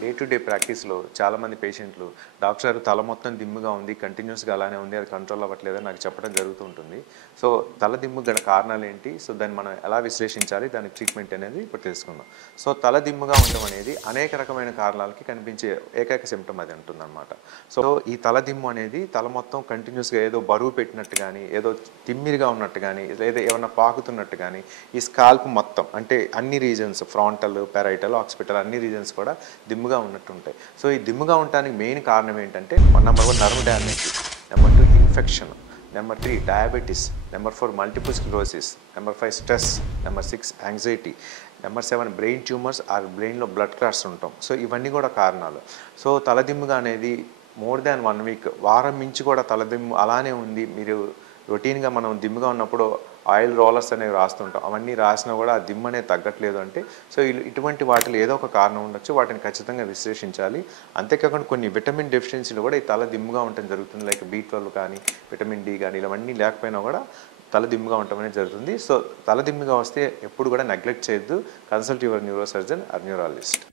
Day to day ప్రాక్టీస్‌లో చాలామంది పేషెంట్లు doctor గారు తల మొత్తం దిమ్ముగా ఉంది. కంటిన్యూయస్‌గా అలానే ఉంది. అది కంట్రోల్ అవ్వట్లేదని నాకు చెప్పడం జరుగుతూ ఉంటుంది. సో, తల దిమ్ము గల కారణాలేంటి? సో, దాన్ని మనం ఎలా విశ్లేషించాలి? దానికి ట్రీట్మెంట్ అనేది ఇప్పుడు తెలుసుకుందాం. సో, తల దిమ్ముగా ఉండడం అనేది అనేక రకమైన కారణాలకి కనిపించే ఏకైక సింప్టమ్ అది ఉంటుందన్నమాట. సో, ఈ తల దిమ్ము అనేది తల మొత్తం కంటిన్యూయస్‌గా ఏదో బరువు పెట్టినట్టు గాని, ఏదో తిమ్మిరిగా ఉన్నట్టు గాని, లేదా ఏమన్నా పాకుతున్నట్టు గాని, ఈ స్కాల్ప్ మొత్తం అంటే అన్ని రీజన్స్ ఫ్రాంటల్, పారైటల్, ఆక్సిపిటల్ అన్ని రీజన్స్ కూడా దిమ్ముగా ఉన్నట్టుంటాయి. సో, ఈ దిమ్ముగా ఉండటానికి మెయిన్ కారణం ఏంటంటే number 1 nerve damage, number 2 infection, number 3 diabetes, number 4 multiple sclerosis, number 5 stress, number 6 anxiety, number 7 brain tumours or బ్రెయిన్‌లో బ్లడ్ క్లాట్స్ ఉండటం. సో, ఇవన్నీ కూడా కారణాలు. సో, తలదిమ్ముగా అనేది మోర్ దాన్ 1 వీక్ వారం మించి కూడా తలదిమ్ము అలానే ఉంది. మీరు రొటీన్‌గా మనం దిమ్ముగా ఉన్నప్పుడు ఆయిల్ రోలర్స్ అనేవి రాస్తుంటాం. అవన్నీ రాసినా కూడా ఆ దిమ్ము అనేది తగ్గట్లేదు అంటే సో, ఇటువంటి వాటిలో ఏదో ఒక కారణం ఉండొచ్చు. వాటిని ఖచ్చితంగా విశ్లేషించాలి. అంతేకాకుండా కొన్ని విటమిన్ డెఫిషియన్సీలు కూడా ఈ తల దిమ్ముగా ఉండటం జరుగుతుంది. లైక్ బి12 కానీ, విటమిన్ డి కానీ ఇవన్నీ లేకపోయినా కూడా తల దిమ్ముగా ఉండటం అనేది జరుగుతుంది. సో, తల దిమ్ముగా వస్తే ఎప్పుడు కూడా నెగ్లెక్ట్ చేయొద్దు. Consult your neuro surgeon or neurologist.